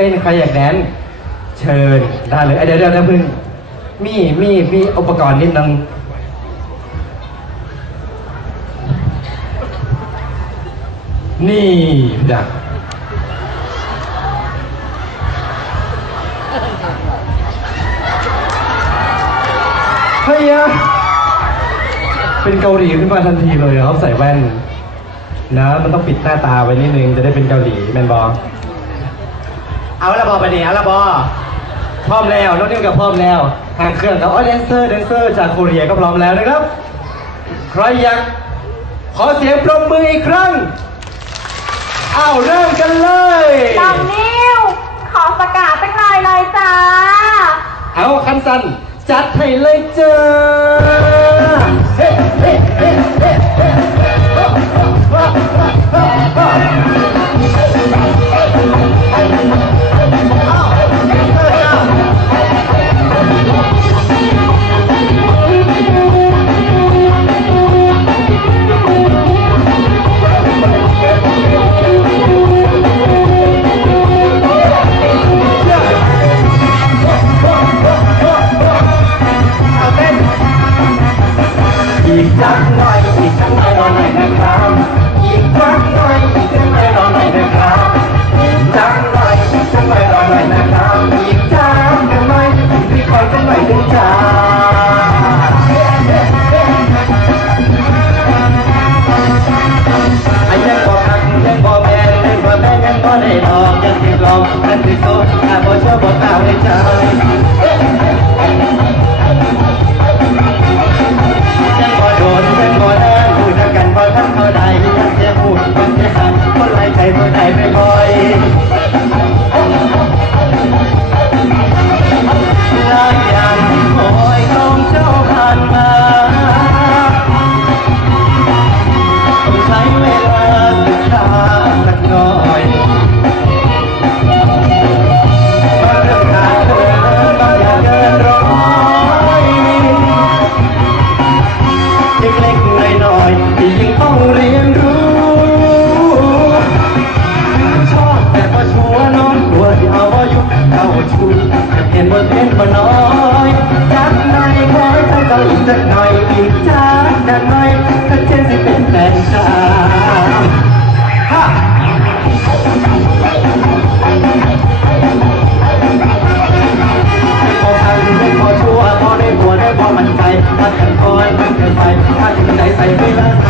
เต้นใครอยากแดนเชิญได้เลยเอ้ยเดี๋ยวเดี๋ยวนะพึ่งมีมีมีอุปกรณ์นิดนึงนี่ดักเฮ้ยเป็นเกาหลีขึ้นมาทันทีเลยเขาใส่แว่นนะมันต้องปิดหน้าตาไว้นิดนึงจะได้เป็นเกาหลีแมนบอ เอาละบอไปเนี่ยเอาละบอพร้อมแล้วน้องนิวกับพร้อมแล้วทางเครื่องครับอ๋อแดนเซอร์แดนเซอร์จากโคเรียก็พร้อมแล้วนะครับ ใครอยากขอเสียงปรบมืออีกครั้งอ้าวเริ่มกันเลยน้องนิวขอประกาศสักหน่อยเลยจ้า เอาคันสันจัดให้เลยเจ้าเฮ้เฮ้เฮ้ ข้าชูจะเห็นบนเห็นบ่น้อยจักหน่อยขอให้เธออีกสักหน่อยอีกจัก จักหน่อยถ้าเช่นสิเป็นแฟนชาวฮะให้พอทันให้พอชัวร์พอได้บัวได้พอมั่นใจถ้าถึงก่อนมันเกินไปถ้าถึงใจใส่เวลา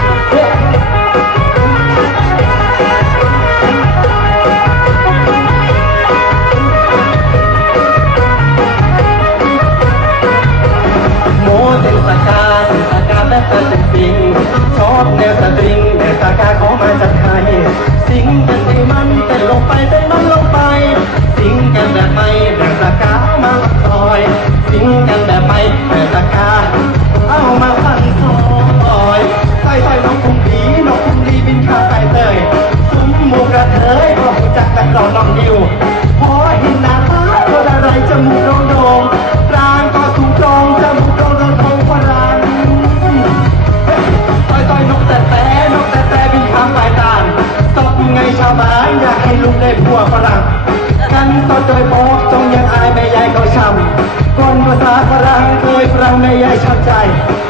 সামনে এই আশা চাই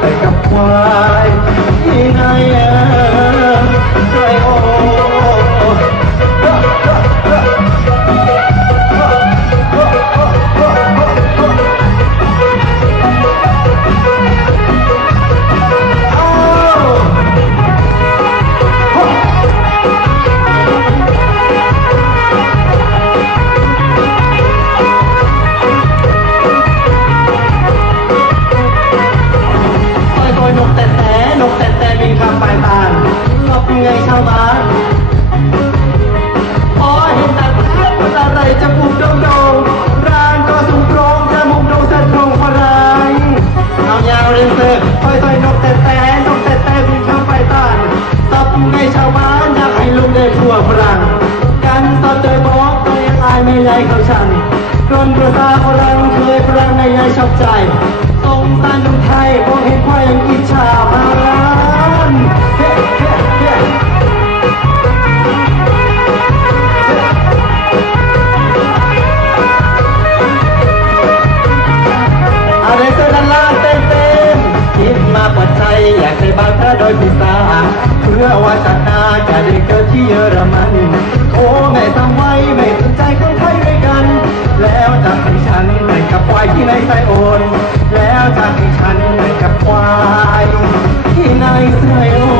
Like a fly in a air. ค่อยนกแต่แต่นกแต่แต่บินเข้าไต้านซับให้ชาวบ้านอยากให้ลุงได้ทั่วพลัง กันซับโดยบอกตัวเองอายไม่ไรเขาชังกลนประสาพลังเคยพลังในยาชอบใจ ตรงตานลุงไทยมองเห็น แต่ได้เกิดที่เยอรมันโอ้แม่ทำไว้ไม่สนใจคนไทยด้วยกัน แล้วจากของฉันไปกับควายที่ในไซโอน แล้วจากของฉันไปกับควายที่ในไซโอน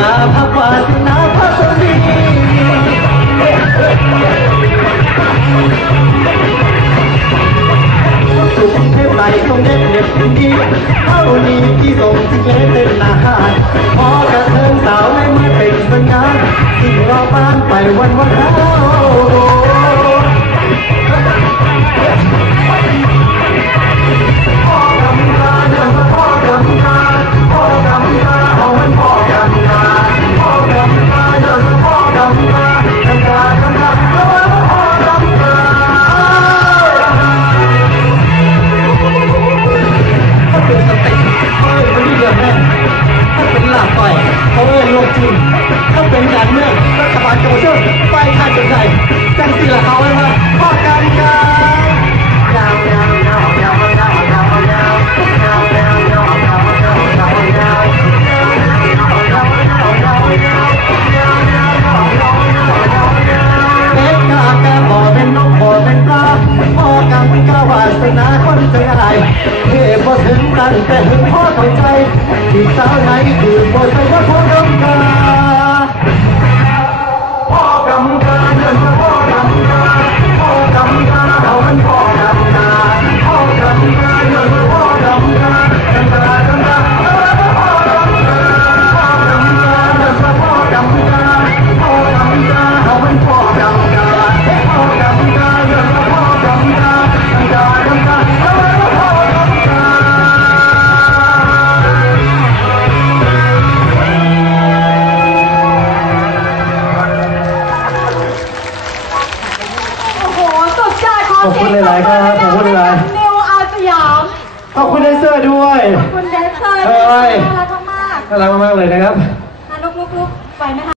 ನಾಭ ಪಾದ ನಾಭ ಕೊಡಿ Hãy subscribe cho kênh Ghiền Mì Gõ Để không bỏ lỡ những video hấp dẫn ศิลปะไว้ว่าพอกันครับถึงกันแต่ถึงพ่อเข้ใจที่สาวไหนคือบ่ใส่ว่าพอดำกัน รักมากๆเลยนะครับ